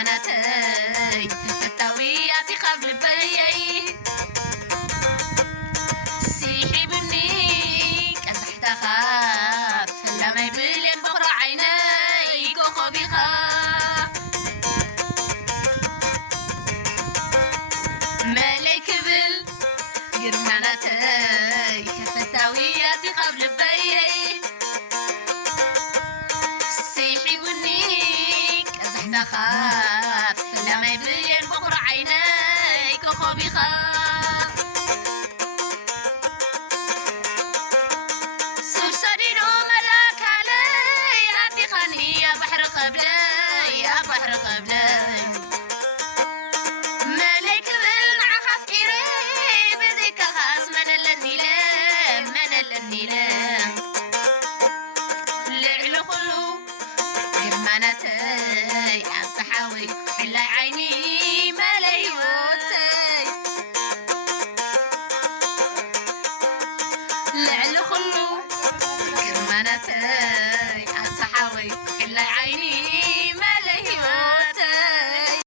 جرمانتي تفتوياتي قبل بيي سيحي بني كزحت أخاف لما يبلين بقرا عيني كوكو بيخاف مالك بل جرمانتي تفتوياتي قبل بيي سيحي بني كزحت أخاف لما يبلين بقرا عيني كوكو بيخاف سرسرين وملاك علي هاتي خاني يا بحر قبلي يا بحر قبلي مالك بالمع خاف إيري بذيك خاص من النيلة من النيلة لعلو خلو جرمانتي أفتحاوي حلا عيني ملايوتي لعلو خلو جرمانتي أفتحاوي حلا عيني